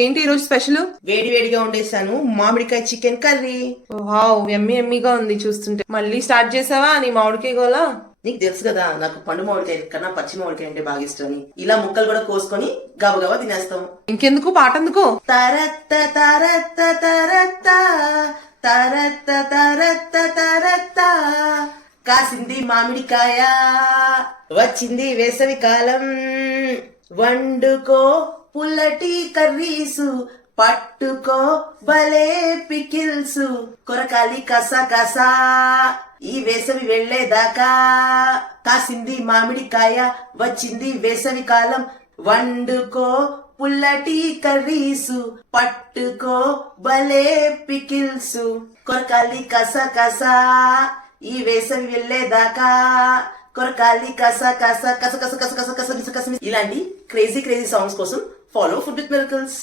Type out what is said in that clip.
ఏంటి ఈ రోజు స్పెషల్? వేడి వేడిగా వండేసాను మామిడికాయ చికెన్ కర్రీ. వావ్, ఎమ్మి ఎమ్మిగా ఉంది చూస్తుంటే. మళ్ళీ స్టార్ట్ చేసావా నీ మామిడికాయ గోలా? నీకు తెలుసు కదా నాకు పండు మామిడికాయ కన్నా పచ్చి మామిడికాయ అంటే బాగా ఇష్టం. ఇలా ముక్కలు కూడా కోసుకొని గబగబా తినేస్తాం. ఇంకెందుకు పాటందుకో. తరత్త తరత్త తరత్త తరత్త తరత్త తరత్త కాసింది మామిడికాయ, వచ్చింది వేసవి కాలం, వండుకో పుల్లటి కర్రీసు, పట్టుకో భలే పికిల్సు, కొరకాలి కసా కసా ఈ వేసవి వెళ్లేదాకా. కాసింది మామిడికాయ, వచ్చింది వేసవి కాలం, వండుకో పుల్లటి కర్రీసు, పట్టుకో భలే పికిల్సు, కొరకాలి కసా కసా ఈ వేసవి వెళ్లేదాకా. కొరకాలి కస కస కస కస కస కస కస కస కస. ఇలాంటి క్రేజీ సాంగ్స్ కోసం ఫాలో ఫుడ్ విత్ మిరకల్స్.